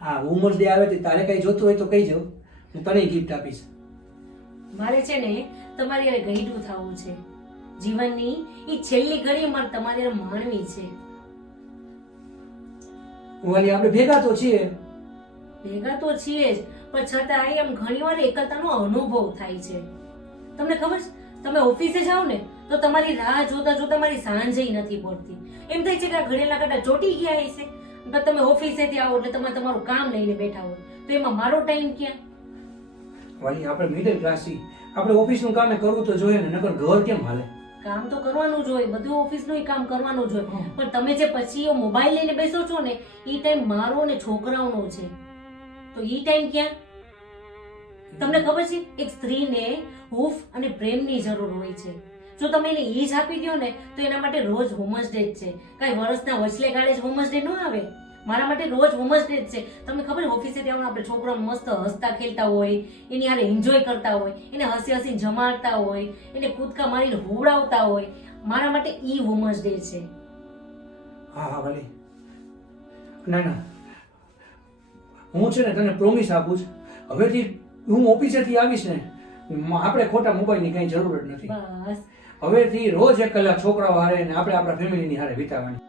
હા, women's day આવે તો તારે કઈ જોતું હોય તો કહીજો, હું તને ગિફ્ટ આપીશ. મારે છે ને તમારી હારે ગઈઢું થવું છે. જીવનની ઈ છેલ્લી ઘડી મારે તમારી હારે માણવી છે. વાલી આપણે ભેગા તો છીએ. ભેગા તો છીએ જ, પણ છતાં એમ ઘણીવાર એકલતાનો અનુભવ થાય છે. તમને ખબર છે, તમે ઓફિસે જાઓ ને તો તમારી રાહ જોતા જોતા મારી સાંજે નથી પડતી. એમ થાય છે કે આ ઘડિયાળના કાંટા ચોટી ગયા હશે. પણ તમે ઓફિસેથી આવો એટલે તમે તમારું કામ લઈને બેઠા હોય તો એમાં મારો ટાઈમ ક્યાં? વાલી આપણે મિડલ ક્લાસ છીએ, આપણે ઓફિસનું કામ કરવું તો જોઈએ ને, નકર ઘર કેમ હાલે? કામ તો કરવાનું જ હોય, બધું ઓફિસનું કામ કરવાનું જ હોય, પણ તમે જે પછી મોબાઈલ લઈને બેસો છો ને એ ટાઈમ મારો ને છોકરાઓનો છે, તો એ ટાઈમ ક્યાં? તમને ખબર છે, એક સ્ત્રીને હૂંફ અને પ્રેમની જરૂર હોય છે. જો તમે એને ઈ જ આપી દો ને તો એના માટે રોજ વુમન્સ ડે જ છે. કઈ વર્ષના વચલે ગાળે જ વુમન્સ ડે ન આવે. મારા માટે રોજ વુમન્સ ડે જ છે. તમને ખબર ઓફિસેથી આવીને આપણે છોકરાઓ મસ્ત હસતા ખેલતા હોય, એની હારે એન્જોય કરતા હોય, એને હસી હસીને જમાડતા હોય, એને કૂદકા મારીને હુવડાવતા હોય. મારા માટે ઈ વુમન્સ ડે છે. હા હા વાલી, ના ના, હું છે ને તને પ્રોમિસ આપું છું, હવેથી હું ઓફિસેથી આવીશ ને આપણે ખોટા મોબાઈલની કઈ જરૂર જ નથી. બસ હવેથી રોજ 1 કલાક છોકરાઓ હારે ને આપણે આપણા ફેમિલીની હારે વિતાવવાની.